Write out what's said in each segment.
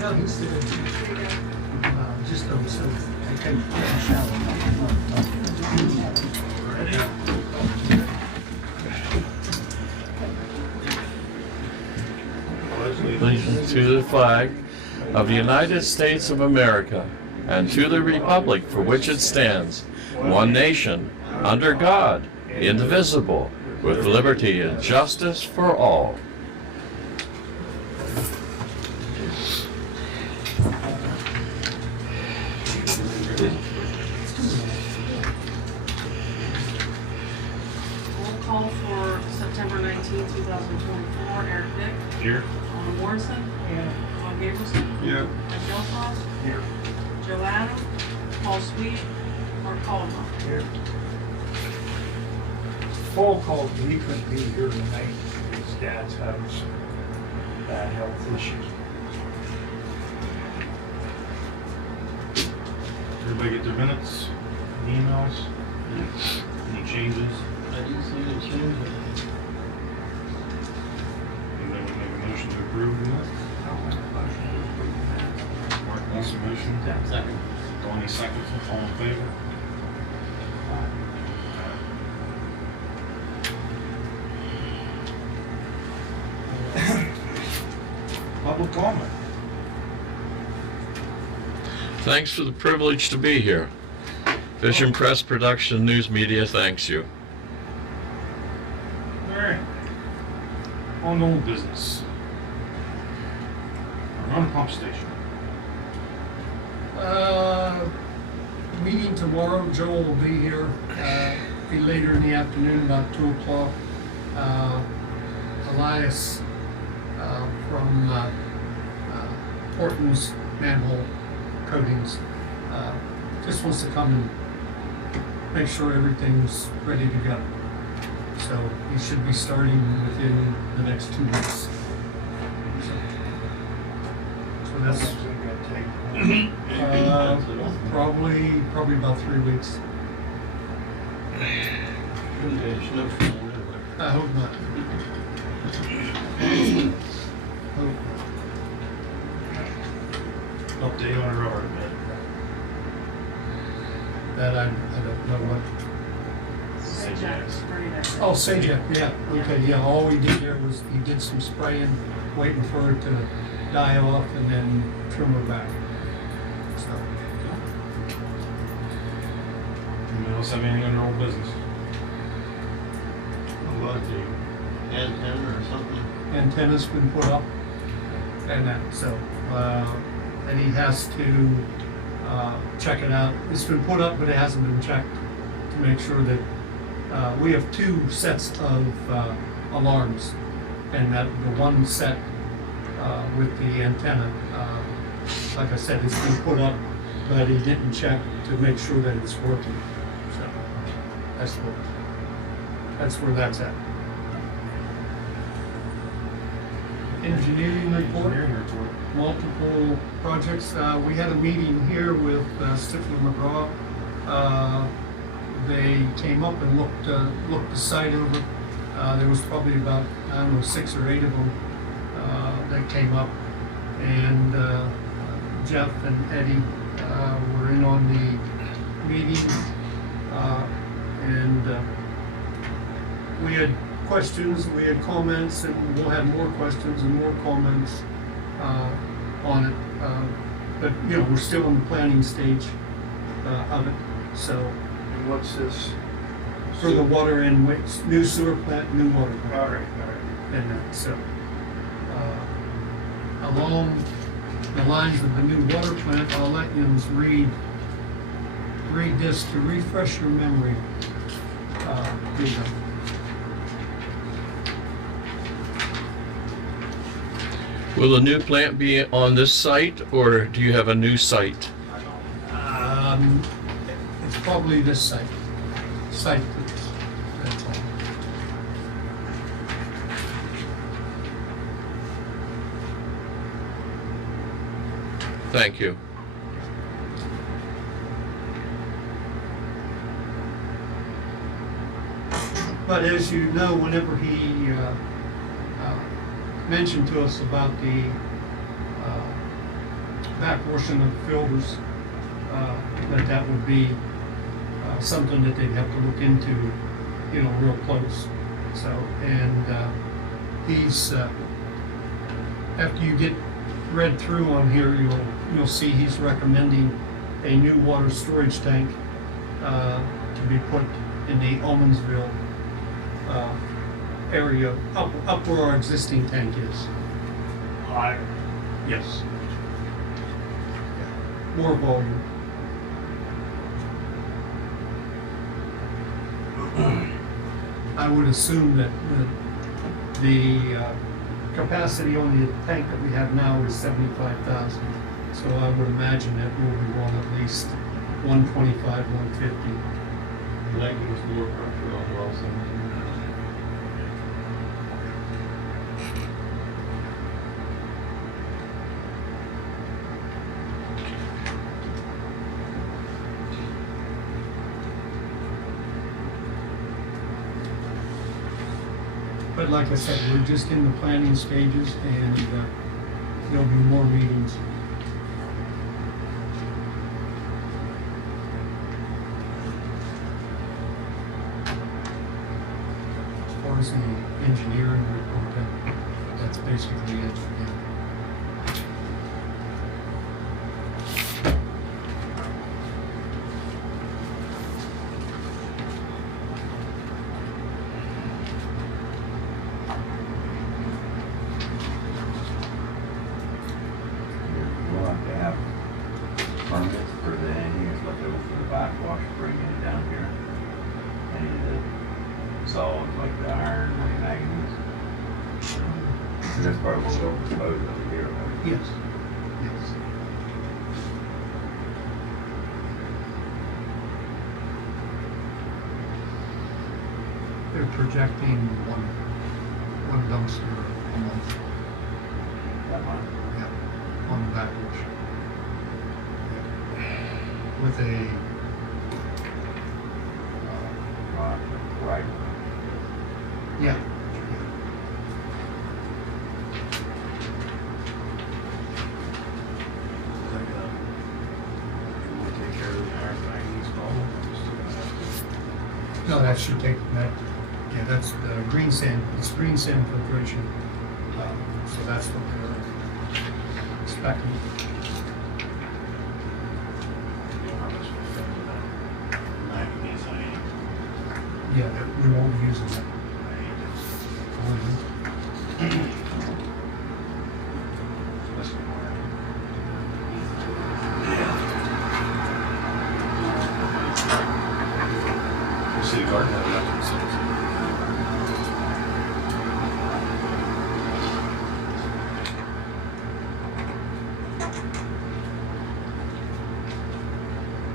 No, he's there. Just over, so I can take a shower. Allegiance to the flag of the United States of America and to the republic for which it stands, one nation, under God, indivisible, with liberty and justice for all. Roll call for September 19, 2024. Eric Dick. Here. Donna Morrison. Bob Gabrielson. Yeah. Mike Gelfos. Here. Joe Adam. Paul Sweet. Mark Caldwell. Here. Paul called, he couldn't be here tonight. His dad's having some bad health issues. Everybody get their minutes, emails, any changes? I didn't see any changes. Anybody want to make a motion to approve the minutes? Mark makes a motion. Second. Donnie seconds. All in favor? Public comment. Thanks for the privilege to be here. Vision Press Production News Media thanks you. All right. On old business. Run pump station. Meeting tomorrow, Joel will be here, be later in the afternoon, about 2 o'clock. Elias, from, Horton's manhole coatings, just wants to come and make sure everything's ready to go. So he should be starting within the next 2 weeks. So that's, probably about 3 weeks. I hope not. Hope. Update on our rubber bed. That I don't know what. Jack's ready to. Oh, Sajak, yeah, okay, yeah, all we did there was, he did some spraying, waiting for it to die off and then trim her back. So, Anybody else have anything under old business? About the antenna or something. antenna's been put up and that, so, and he has to, check it out. It's been put up, but it hasn't been checked to make sure that, we have 2 sets of, alarms. And that the one set, with the antenna, like I said, it's been put up, but he didn't check to make sure that it's working. So, that's where that's at. Engineering report. Engineering report. Multiple projects. We had a meeting here with Stifler McGraw. They came up and looked the site over. There was probably about, 6 or 8 of them that came up. And Jeff and Eddie were in on the meeting. And we had questions, we had comments, and we'll have more questions and more comments on it. But, we're still in the planning stage of it, so. And what's this? For the water and waste, new sewer plant, new water plant. All right. And so, along the lines of the new water plant, I'll let you read this to refresh your memory. Here you go. Will the new plant be on this site, or do you have a new site? It's probably this site. That's all. Thank you. But as you know, whenever he mentioned to us about the back portion of the filters, that would be something that they'd have to look into, you know, real close. So, and he's, after you get read through on here, you'll see he's recommending a new water storage tank to be put in the Almondsville area, up where our existing tank is. Higher. Yes. More volume. I would assume that the capacity on the tank that we have now is 75,000. So I would imagine that we'll be on at least 125, 150. That gives more pressure on well cemetery. But like I said, we're just in the planning stages, and there'll be more meetings. As far as the engineering report, that's basically it. Yeah. We'll have to have permits for the ending, it's left over for the backwash, bringing it down here. Any of the solids like the iron, or the manganese. And that's part of what we'll dispose of here, right? Yes. Yes. They're projecting one dumpster a month. That one. Yeah, on the backwash. With a, Right. yeah. We'll take care of the iron manganese problem. No, that should take, that, yeah, that's the green sand, it's green sand filtration. So that's what they're expecting. How much we spend on that manganese, I ain't, Yeah, that we won't be using that. Listen, you see the garden had it up themselves.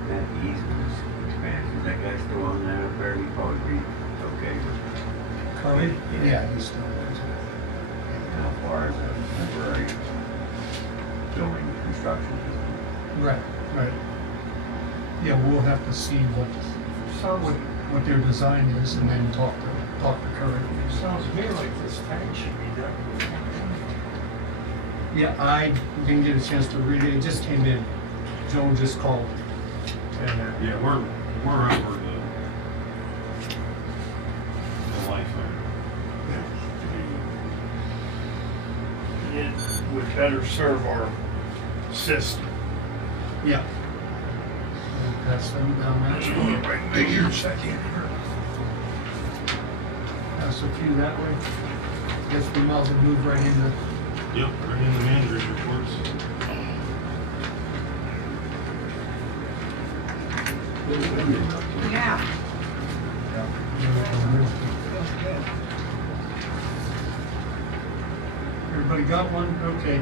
That easement's expansion, that guy still on that up there, he'd probably be okay with Curry? Yeah, he's still there. how far is that temporary building construction? Right, right. Yeah, we'll have to see what their design is, and then talk to Curry. Sounds to me like this tank should be done. Yeah, I didn't get a chance to read it, it just came in. Joan just called. And, Yeah, we're over the life of it. It would better serve our system. yeah. Pass them down that. Right, make your second. Pass a few that way. Guess we might as well move right into. Yep, right in the manager's reports. Yeah. Everybody got one? Okay.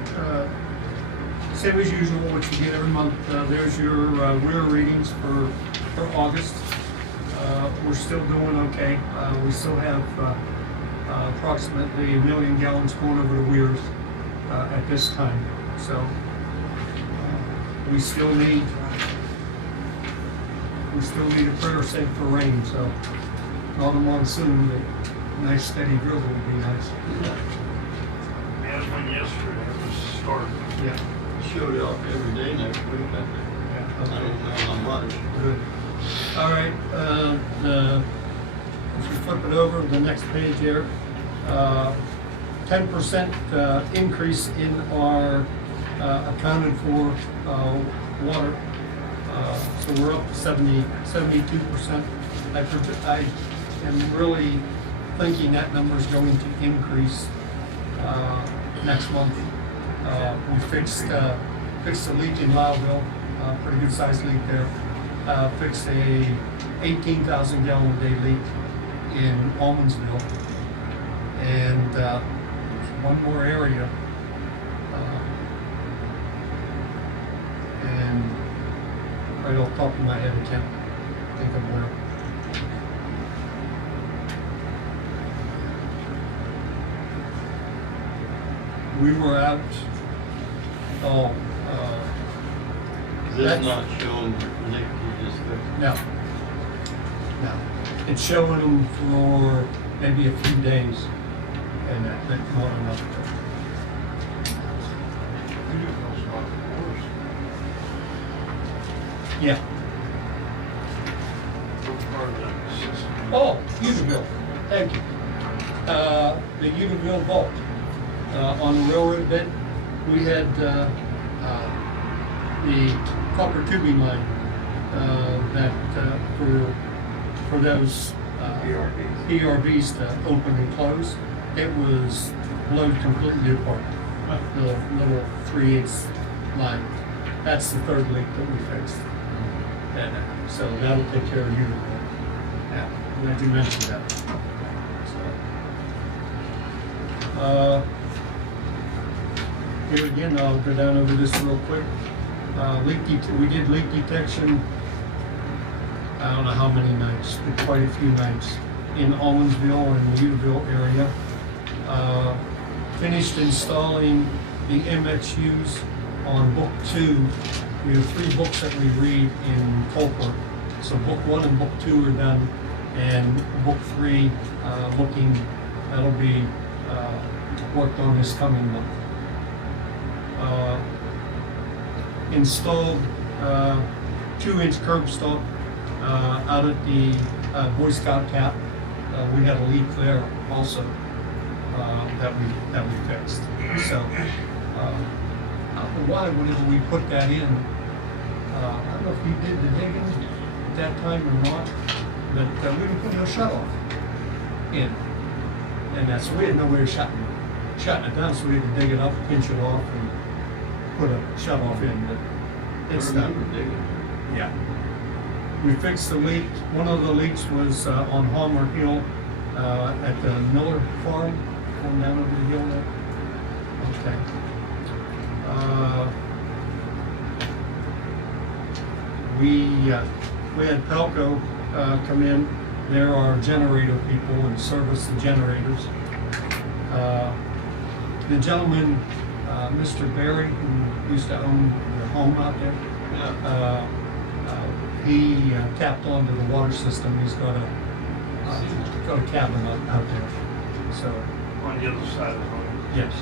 Same as usual, what you get every month. There's your rear readings for August. We're still doing okay. We still have approximately 1 million gallons going over the weirs at this time. So we still need a prayer safe for rain. So not a monsoon, but nice steady drizzle would be nice. We had one yesterday, it was starting. Yeah. showed up every day next week, I think. I don't know how much. Good. All right, if you flip it over, the next page here, 10% increase in our accounted for water. So we're up to 72%. I am really thinking that number is going to increase next month. We fixed the leak in Loudville, pretty good sized leak there. Fixed a 18,000 gallon a day leak in Almondsville. And there's one more area. And right off the top of my head, I can't think of where. We were out, This That's- is not showing Nick, you just fixed. no. It's showing them for maybe a few days, and that's not enough. Yeah. Oh, Univille, thank you. The Univille vault, on the railroad bed, we had, the copper tubing line, that, for those, PRVs to open and close, it was blown completely apart. The little 3/8 line. That's the third leak that we fixed. And so that'll take care of you. Yeah, I'm glad you mentioned that. So, here again, I'll go down over this real quick. We did leak detection, I don't know how many nights, but quite a few nights in Almondsville and Udaville area. Finished installing the MXUs on book 2. We have 3 books that we read in Colport. So book 1 and book 2 are done, and book 3 that'll be worked on this coming month. Installed 2-inch curb stop out at the Boy Scout tap. We had a leak there also that we fixed. So I don't know why whenever we put that in, I don't know if you did the digging at that time or not, but we didn't put no shut off in, and so we had no way of shutting it down. So we had to dig it up, pinch it off, and put a shut off in. But it's done. Yeah. We fixed the leak. One of the leaks was on Homer Hill at the Miller Farm, going down over the hill there. Okay. We had Pelco come in. They're our generator people and service the generators. The gentleman, Mr. Barry, who used to own the home out there, he tapped onto the water system. He's got a cabin out there. So On the other side of the road. yes.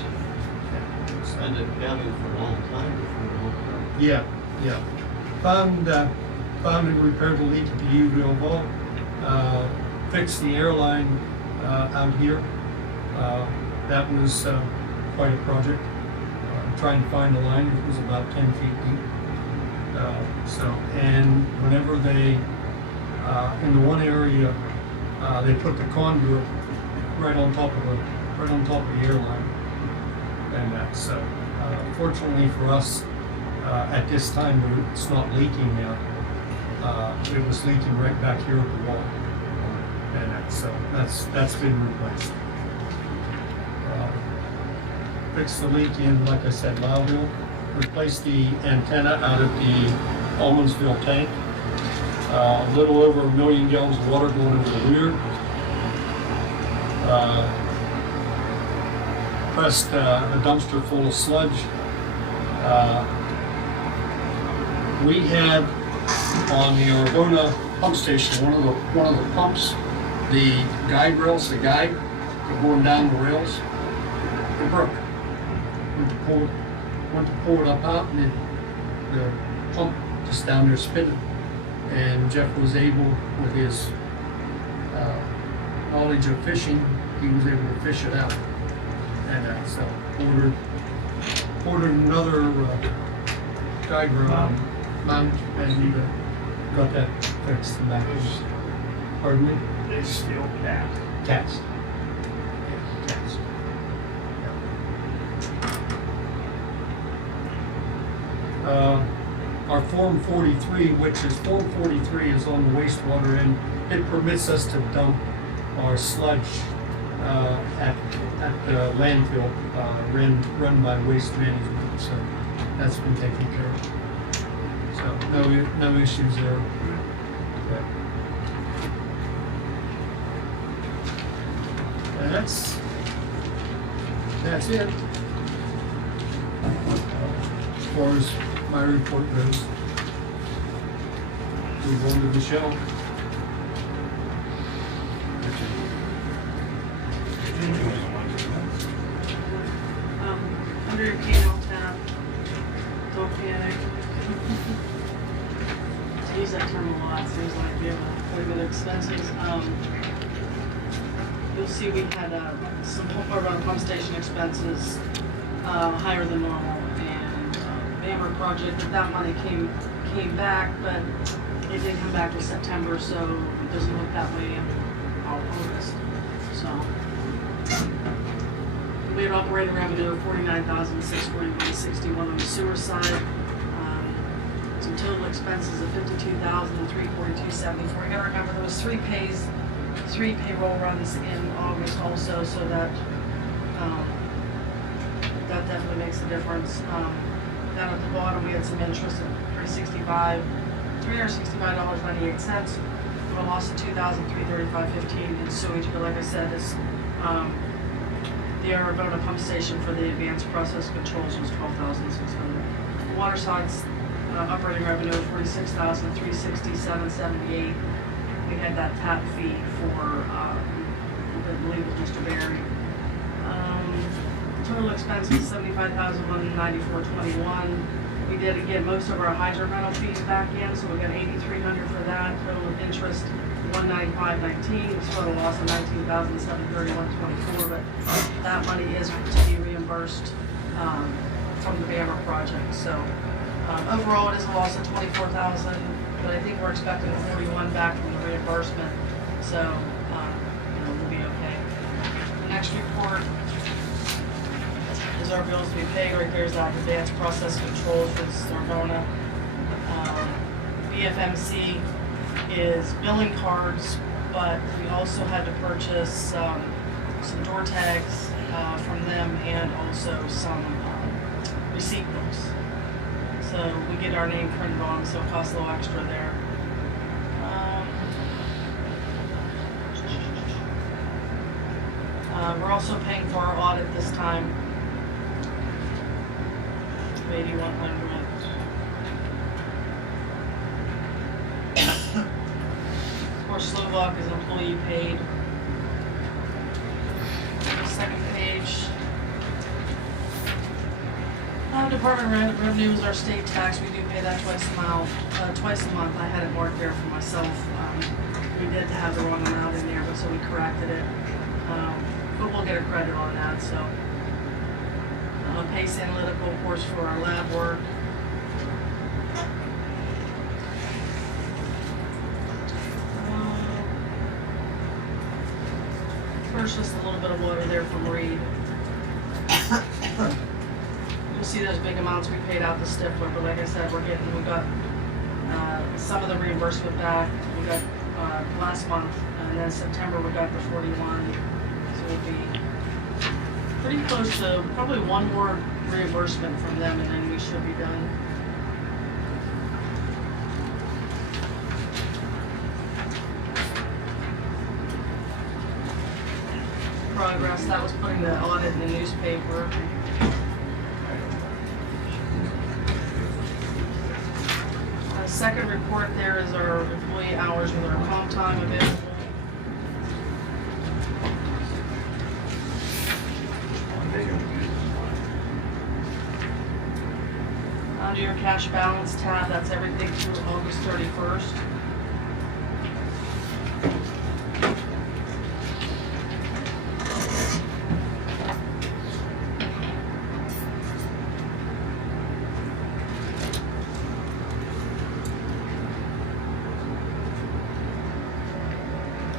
Spent it cabin for a long time before the whole thing. Yeah. Found and repaired the leak at the Uville vault. Fixed the airline out here. That was quite a project. Trying to find the line, it was about 10 feet deep. And whenever they, in the one area, they put the conduit right on top of the airline. And so, fortunately for us, at this time, it's not leaking now. It was leaking right back here at the wall. And that's been replaced. Fixed the leak in, like I said, Loudville. Replaced the antenna out at the Almondsville tank. A little over 1 million gallons of water going into the weir. Pressed a dumpster full of sludge. We had on the Argona pump station, one of the pumps, the guide rails, the guide going down the rails, it broke. With the cord. went to pour it up out, and the pump just down there spinning. And Jeff was able, with his knowledge of fishing, he was able to fish it out. And so ordered another diagram mount, and got that fixed and back. Pardon me? They still cast. Cast. Yeah, cast. Our Form 43, which is Form 43 is on the wastewater end. It permits us to dump our sludge at the landfill run by Waste Management. So that's been taken care of. So no issues there. And that's it. As far as my report goes. Move on to the show. Under your P&L tab, don't panic. I use that term a lot, seems like we have quite a bit of expenses. You'll see we had some pump station expenses higher than normal, and Bammer project, that money came back, but it didn't come back till September, so it doesn't look that way in August. So we had operating revenue of $49,641.61 on the sewer side. Some total expenses of $52,342.74. You gotta remember there was three payroll runs in August also, so that definitely makes a difference. Down at the bottom, we had some interest of $365.98, a loss of $2,335.15 in sewage. But like I said, it's the Arizona pump station for the advanced process controls was $12,600. The water side's operating revenue of $46,367.78. We had that tap fee for, I believe it was Mr. Barry. Total expenses $75,194.21. We did get most of our hydrant rental fees back in, so we got $8,300 for that. Total of interest $195.19. Total loss of $19,731.24. But that money is to be reimbursed from the Bammer project. So overall, it is a loss of $24,000, but I think we're expecting $41 back from the reimbursement. So we'll be okay. The next report is our bills to be paid. Right there's that advanced process controls for Arizona. BFMC is billing cards, but we also had to purchase some door tags from them, and also some receipt books. So we get our name printed on, so it costs a little extra there. We're also paying for our audit this time. $8,100. Of course, Slovak is employee paid. The second page. Department revenue is our state tax. We do pay that twice a month. I had it marked there for myself. We did have the wrong amount in there, but so we corrected it. But we'll get a credit on that. So. Pace Analytical, of course, for our lab work. First, just a little bit of water there from Reed. You'll see those big amounts we paid out the Stifler, but like I said, we got some of the reimbursement back. We got last month, and then September we got the 41. So we'll be pretty close to probably one more reimbursement from them, and then we should be done. Progress, that was putting the audit in the newspaper. Second report there is our employee hours with our comp time available. Under your cash balance tab, that's everything through August 31st.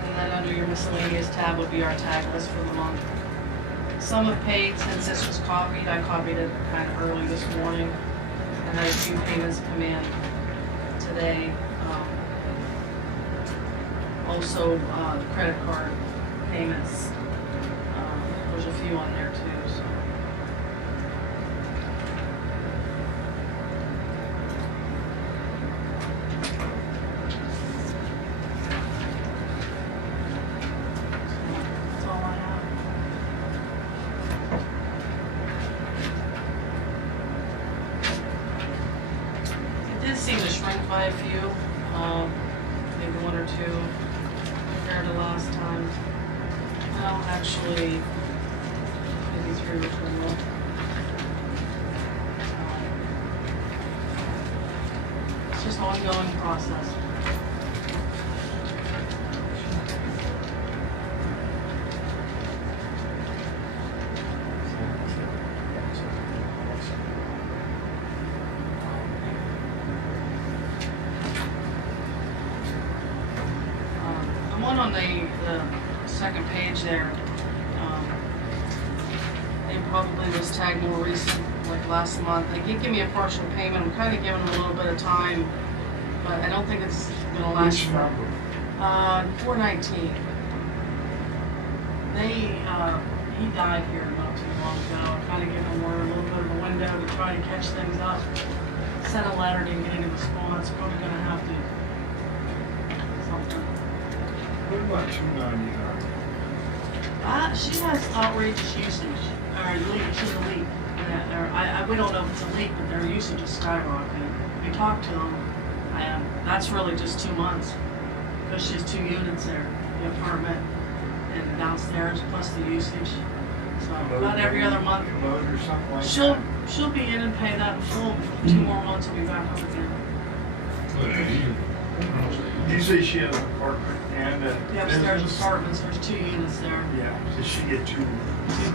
And then under your miscellaneous tab would be our tag list for the month. Some have paid since this was copied. I copied it kind of early this morning. And had a few payments come in today. Also, credit card payments. There's a few on there too, so. That's all I have. It did seem to shrink by a few, maybe one or two compared to last time. Well, actually, maybe 3 or 4. It's just an ongoing process. The one on the second page there, it probably was tagged more recent, like last month. They did give me a partial payment. I'm kind of giving them a little bit of time, but I don't think it's gonna last. Which number? 419. He died here not too long ago. Kind of giving him a little bit of a window to try to catch things up. Sent a letter, didn't get any response. Probably gonna have to something. What about 299? She has outrageous usage, or leak, she's a leak. We don't know if it's a leak, but their usage is skyrocketing. We talked to them, and that's really just 2 months. Because she has 2 units there, the apartment and downstairs, plus the usage. So about every other month, Load or something like that? she'll be in and pay that in full. 2 more months will be back up again. You say she has an apartment and a The upstairs business? apartments, there's 2 units there. Yeah, does she get 2? 2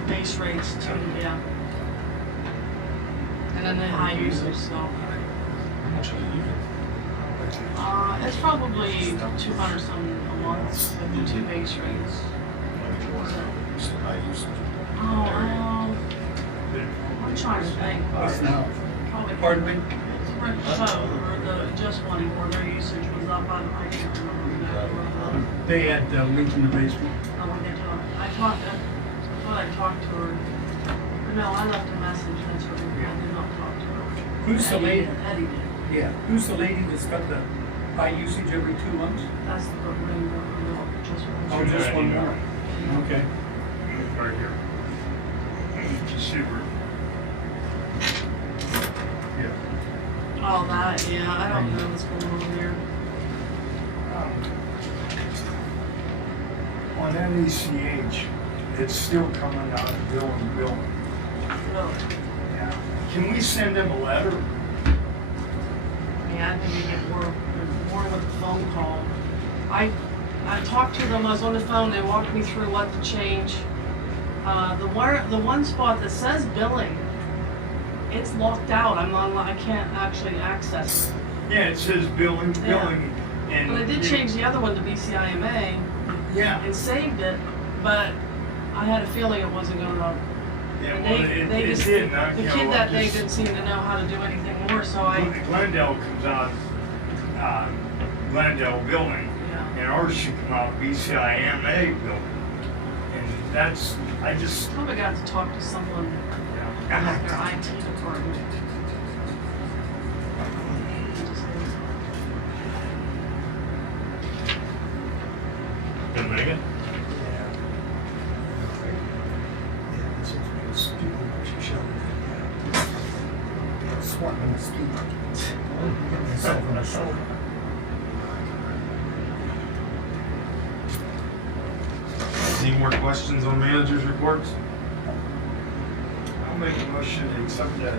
base rates, 2, yeah. And then the high usage, so. It's probably 200 something a month with the 2 base rates. Oh, I'm trying to think. Probably. Pardon me? Or the just one, or their usage was up, I can't remember exactly. They had a leak in the basement. When they talked, I thought I talked to her. No, I left a message, that's her, I did not talk to her. Who's the Eddie lady? did, Eddie did. Yeah. Who's the lady that's got the high usage every 2 months? That's the ring, just one. Oh, just one more. Okay. Right here. Super. Yeah. All that, yeah, I don't know what's going on there. On NECH, it's still coming out of bill and bill. Really. Yeah. Can we send them a letter? I mean, I think we get more with the phone call. I talked to them, I was on the phone, they walked me through what to change. The one spot that says billing, it's locked out, I can't actually access it. Yeah, it says billing, Yeah. billing, and. But I did change the other one to BCIMA Yeah, and saved it, but I had a feeling it wasn't gonna. yeah, And well, they it just, did not, the you kid know, that day just- didn't seem to know how to do anything more, so Glendale comes out, Glendale billing, yeah. and ours should come out BCIMA billing. And that's, I just, Probably got to talk to someone from like their IT department. Gonna make it? Any more questions on managers' reports? I'll make a motion to accept that,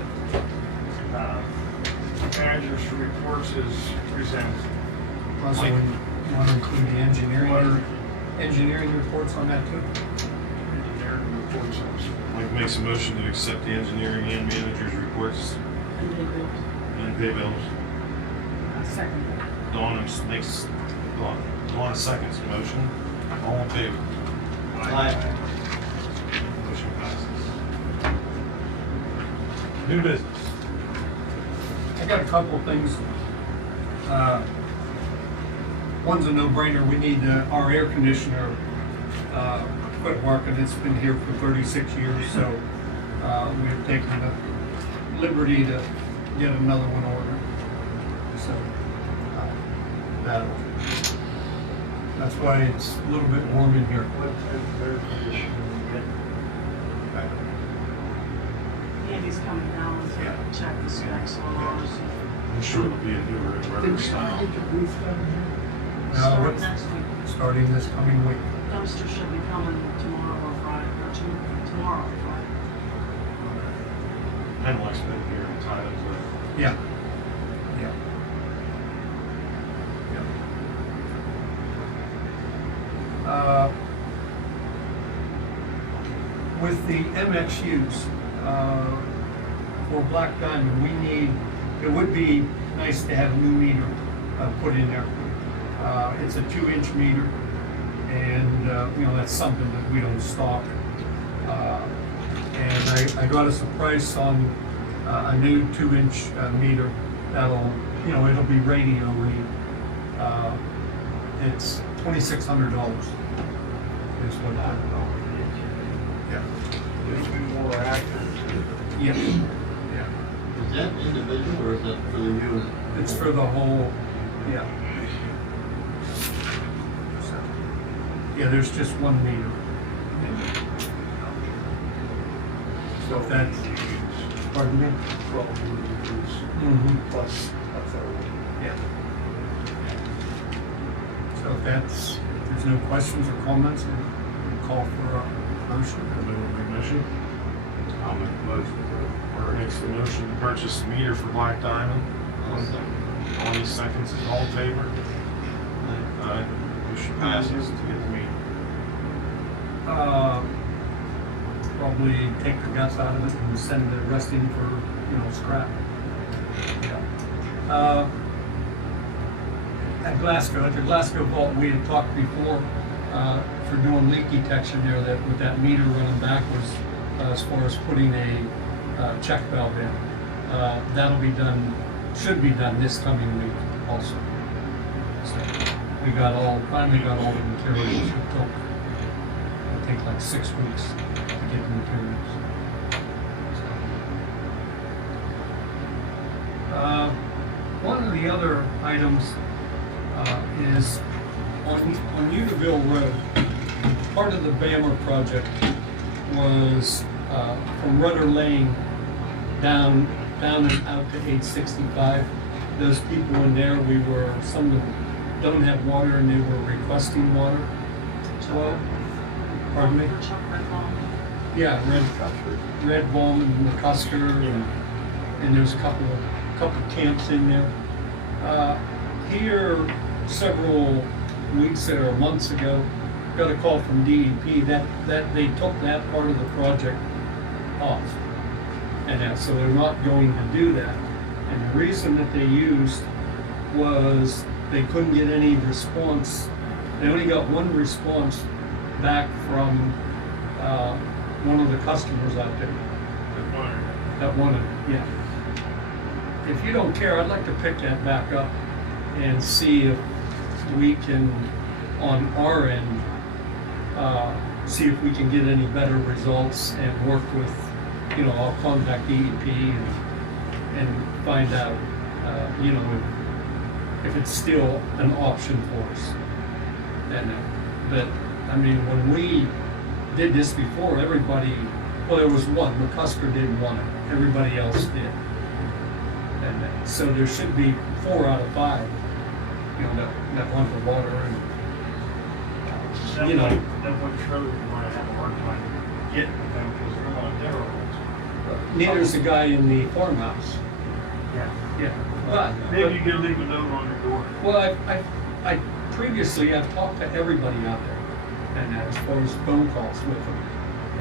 Manager's reports is presented. Also, Mike. you want to include the engineering reports on that too? Engineering reports is. Mike makes a motion to accept the engineering and manager's reports And they will, and pay bills. second. Dawn seconds the motion. All in favor? Motion passes. New business. I got a couple of things. One's a no-brainer. We need our air conditioner quit working. It's been here for 36 years, so we've taken the liberty to get another one ordered. So that's why it's a little bit warm in here. What type of air conditioning Andy's coming down to check the specs on ours. I'm sure it'll be a newer, rubber style. Start next week. Starting this coming week. Dumpster should be coming tomorrow or Friday, or tomorrow or Friday. Henwick's been here in time as well. Yeah. Yeah. Yeah. With the MXUs, for Black Diamond, it would be nice to have a new meter put in there. It's a 2-inch meter, and that's something that we don't stock. And I got us a price on a new 2-inch meter that'll, it'll be radio read. It's $2,600 is what I know. Yeah. It'll be more accurate. Yeah. Yeah. Is that individual or is that for the unit? It's for the whole, yeah. So, yeah, there's just one meter. So if that's, pardon me? 12 reviews Mm-hmm. plus a third. Yeah. So if there's no questions or comments, we'll call for a motion. Motion. I'll make the motion for Or makes the motion to purchase the meter for Black Diamond. All these seconds, all in favor? Aye. Motion passes to get the meter. Probably take the guts out of it and send the rest in for, scrap. Yeah. At the Glasgow vault, we had talked before, for doing leak detection there, that with that meter running backwards, as far as putting a check valve in. That'll be done, should be done this coming week also. So we finally got all the materials. It took, I think, like 6 weeks to get the materials. One of the other items is on Univille Road. Part of the Bcima project was from Rudder Lane down and out to 865. Those people in there, some of them don't have water and they were requesting water. Well, pardon me? Chuck Redbone. Yeah, Red Ball and McCusker, and there's a couple camps in there. Here, several weeks or months ago, got a call from DEP that they took that part of the project off. And so they're not going to do that. And the reason that they used was they couldn't get any response. They only got one response back from one of the customers out there that wanted it. Yeah. If you don't care, I'd like to pick that back up and see if we can, on our end, see if we can get any better results and work with, I'll contact DEP and find out, if it's still an option for us. And when we did this before, there was one, McCusker didn't want it, everybody else did. And so there should be 4 out of 5, that want the water and, That would show you might have a hard time getting them because they're not their roads. neither's the guy in the farmhouse. Yeah. Yeah. But, Maybe you could leave a note on the door. well, I previously, I've talked to everybody out there, and as far as phone calls with them,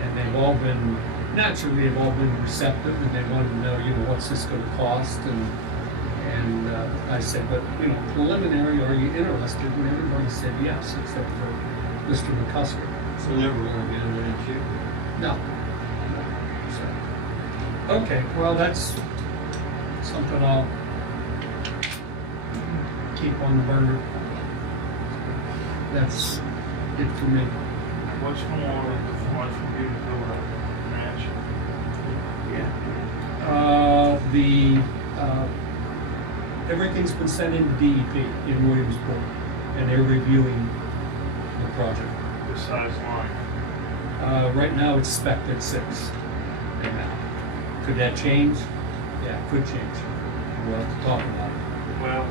and they've all been, naturally, they've all been receptive, and they wanted to know, what's this gonna cost, and I said, but, preliminary, are you interested? And everybody said yes, except for Mr. McCusker. So never gonna get an issue. No. So, okay, well, that's something I'll keep on the burner. That's it for me. What's going on with the funds for you to build a mansion? Everything's been sent into DEP in Williamsport, and they're reviewing the project. The size line? Right now, it's spec at 6. And could that change? Yeah, it could change. We'll have to talk about it. Well,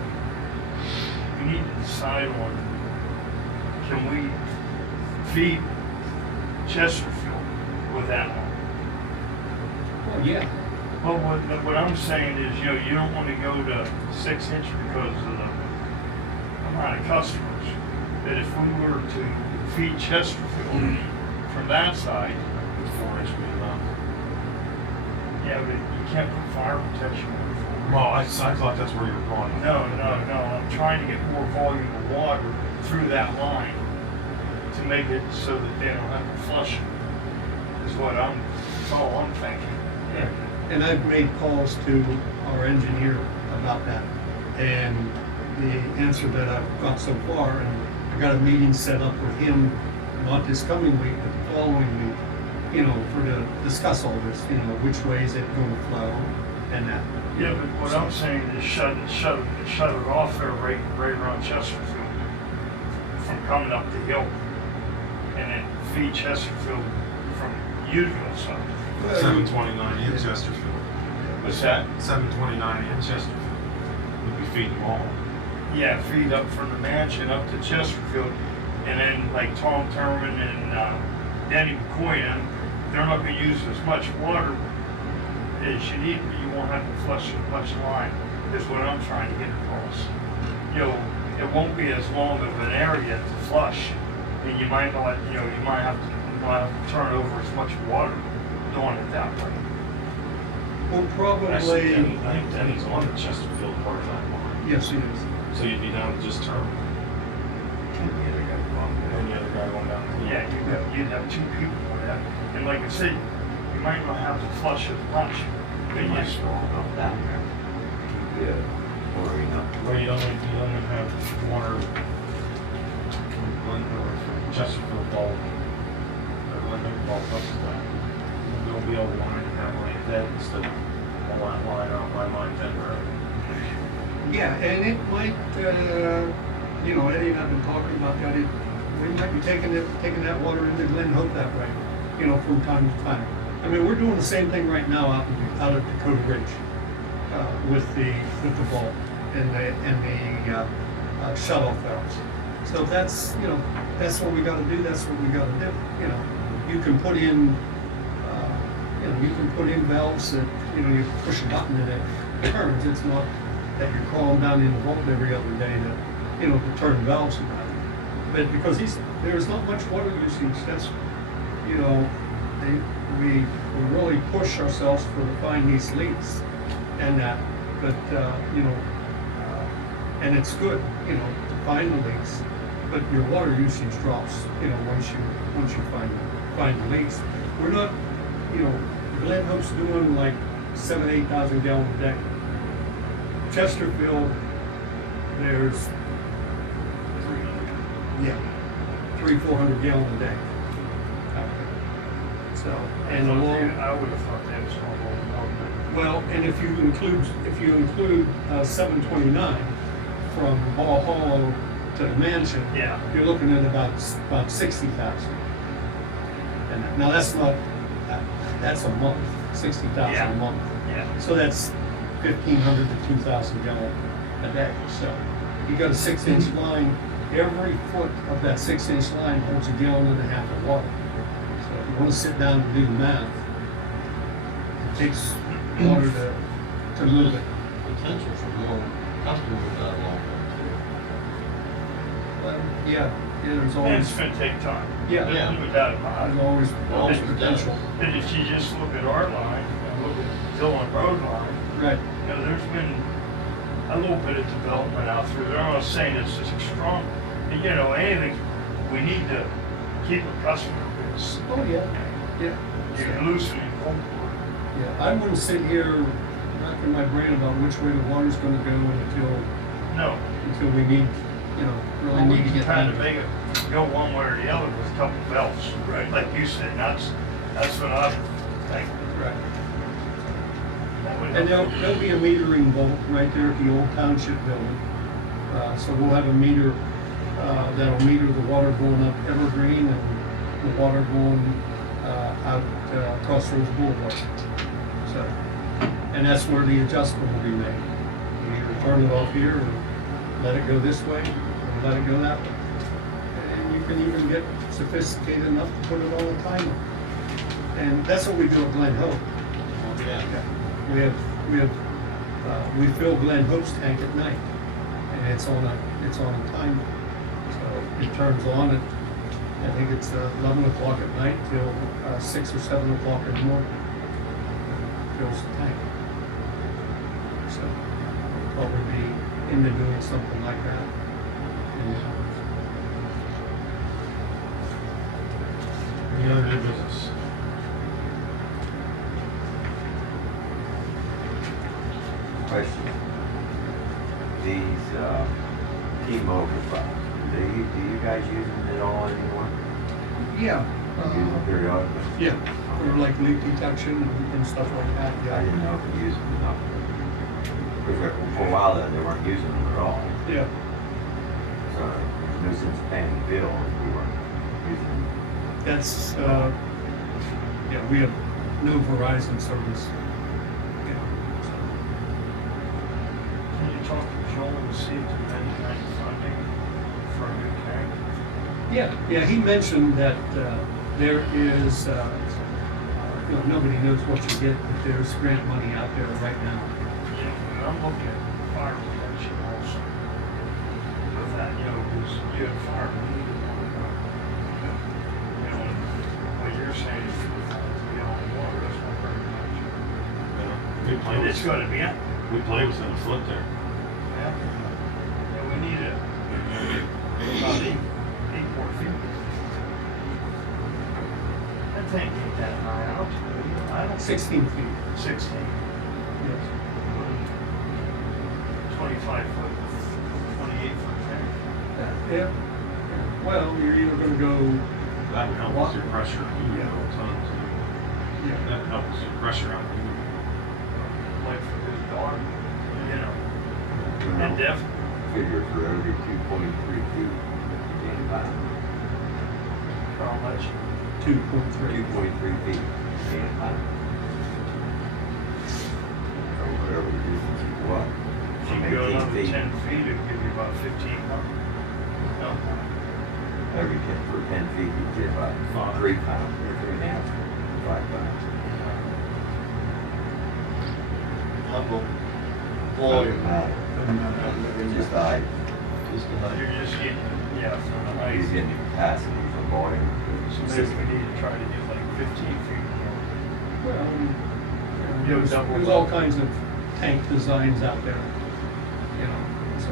we need to decide on, can we feed Chesterfield with that one? Well, yeah. Well, what I'm saying is, you don't want to go to 6 inch because of the amount of customers. That if we were to feed Chesterfield from that side, 4 inch would be enough. yeah, but you can't put fire protection on it. Well, I thought that's where you were going. No, I'm trying to get more volume of water through that line to make it so that they don't have to flush it, is that's all I'm thinking. And I've made calls to our engineer about that. And the answer that I've got so far, and I got a meeting set up with him, not this coming week, but the following week, to discuss all this, which way is it going to flow and that. Yeah, but what I'm saying is shut it off there right around Chesterfield from coming up the hill, and then feed Chesterfield from Udville side. 729 in Chesterfield. What's that? 729 in Chesterfield. We'd be feeding them all. Yeah, feed up from the mansion up to Chesterfield, and then like Tom Thurman and Danny McCoy, they're not going to use as much water as you need, but you won't have to flush as much line, is what I'm trying to get across. It won't be as long of an area to flush, and you might not, you might have to turn over as much water doing it that way. Well, Actually, probably, I think Denny's on the Chesterfield part-time line. yes, he is. So you'd be down to just term. And the other guy belonged there. And the other guy going down. Yeah, you'd have 2 people for that, and like I said, you might not have to flush as much, but They might you throw it up down there. Yeah. Or, Where you only have water from Glenville or from Chesterfield ball. Or Glenville ball plus that. You'll be able to line it that way dead instead of all that line out by my Denver. Yeah, and it might, Eddie and I've been talking about that. We might be taking that water into Glen Hope that way, from time to time. I mean, we're doing the same thing right now out at Dakota Ridge with the vault and the shut-off valves. So that's that's what we got to do. That's what we got to do. You can put in valves that you push a button and it turns. It's not that you're crawling down in the vault every other day to turn valves around. But because there's not much water usage, that's we really push ourselves to find these leaks and that. But and it's good to find the leaks. But your water usage drops once you find the leaks. We're not Glen Hope's doing like 7,000-8,000 gallons a day. Chesterfield, there's 300-400 gallons a day. So, and along, I would have thought that was going well, and if you include 729 from Ball Hollow to the mansion, Yeah. you're looking at about 60,000. And now that's a month, 60,000 Yeah. a month. Yeah. So that's 1,500 to 2,000 gallon a day. So you got a 6-inch line. Every foot of that 6-inch line holds a gallon and a half of water. So if you want to sit down and do the math, it takes water to move it. potential for more customers that long Well, yeah, there's And always, it's gonna take time. yeah, Yeah. No doubt about there's it. always Always potential. And if you just look at our line, and look at Dillon Road line, Right, you know, there's been a little bit of development out through there. I'm not saying it's just strong, but, you know, anything, we need to keep a customer base. oh, yeah, yeah. You're loosening Oakport. Yeah, I wouldn't sit here racking my brain about which way the water's gonna go No. until we need, you know, really We need to can get kind that. of make it go one way or the other with a couple belts. Right. Like you said, that's what I think. Right. That would And help. there'll be a metering vault right there at the old township building. So we'll have a meter, that'll meter the water going up Evergreen and the water going, out, Crossroads Boulevard. So, and that's where the adjustment will be made. You either turn it off here and let it go this way, or let it go that way. And you can even get sophisticated enough to put it on a timer. And that's what we do at Glen Hope. term. Yeah. We fill Glen Hope's tank at night, and it's on a timer. So it turns on at, I think it's 11 o'clock at night till 6 or 7 o'clock in the morning. Fills the tank. So we'll probably be into doing something like that. Any other new business? Question. These, T-Mobile products, do you guys use them at all anymore? Yeah. Use them periodically? Yeah, for like leak detection and stuff like that, I yeah. didn't know if you used them enough. Because for a while there, they weren't using them at all. Yeah, So there's no sense paying the bill if we weren't using them. that's, yeah, we have no Verizon service. Yeah, so. Can you talk to Joel and see if there's any kind of funding for a new tank? Yeah, he mentioned that there is, nobody knows what you get, but there's grant money out there right now. Yeah, and I'm looking at fire protection also. With that, because you have fire. What you're saying is be on water, that's not very much. We play And it's with, gonna be, yeah, we play within a foot there. and we need it about 8 more feet. That tank ain't that high out, I don't. 16 feet, 16. yes. 25 foot, 28 foot tank. Yeah, well, you're either gonna go, That would help with your pressure, you know, tons. yeah, That helps your pressure out. Like for his daughter, You know, and definitely. Figure for every 2.3 feet, you gain about How much? 2.3. 2.3 feet, you gain about. Or whatever the distance you walk. If you go another 10 feet, it'd give you about 1,500. No, Every 10, for 10 feet, you get about 3 pounds, or 3.5, 5 pounds. Humble. Doesn't Volume. matter. It's just the height. Just the height. you're just getting, from the height. He's getting the capacity for volume. So maybe we need to try to get like 15 feet more. Well, You have there's double there's all kinds of tank designs out there, so.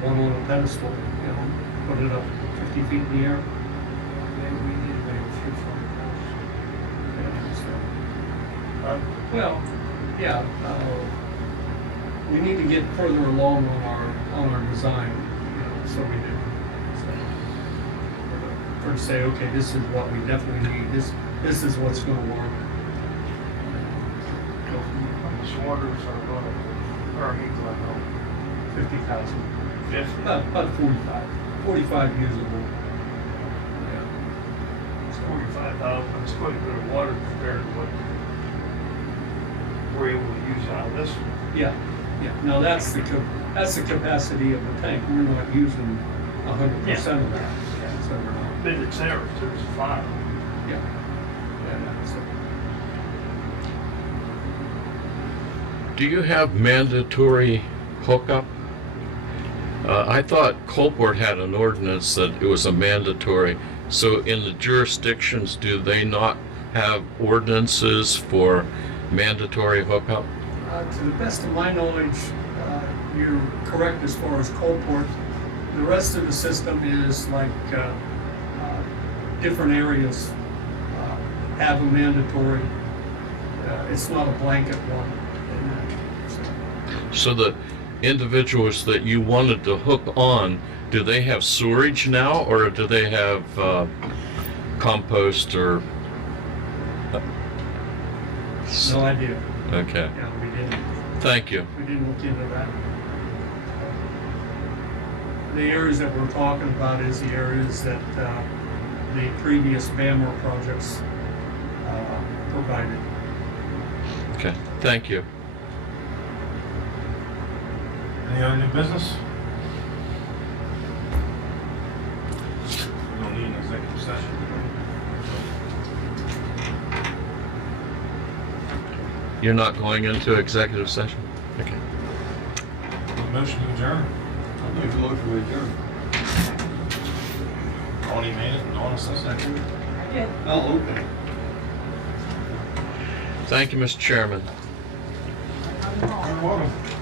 Put one on a pedestal, put it up 50 feet in the air. Maybe we need to make a few phone calls. Well, yeah, we need to get further along on our design, so we do. So, or to say, okay, this is what we definitely need, this is what's gonna work. Go from The Swarters are going to, or Glen Hope, 50,000, 50. about 45 usable. Yeah. It's 45,000, it's quite a bit of water compared to what we're able to use out of this one. Yeah, now that's the capacity of the tank, we're not using 100% of that, so we're not. But it's there, there's a fire. Yeah. So, do you have mandatory hookup? I thought Colport had an ordinance that it was a mandatory. So in the jurisdictions, do they not have ordinances for mandatory hookup? To the best of my knowledge, you're correct as far as Coalport. The rest of the system is like different areas have a mandatory. It's not a blanket one. So the individuals that you wanted to hook on, do they have sewerage now, or do they have compost or? No idea. Okay, Yeah, we didn't. thank you. We didn't look into that. The areas that we're talking about is the areas that the previous BAMR projects provided. Okay, thank you. Any other new business? We don't need an executive session. You're not going into executive session? Okay. Motion to adjourn. I'll make a motion to adjourn. Ronnie made it, and Donna seconded. Oh, okay. Thank you, Mr. Chairman. You're welcome.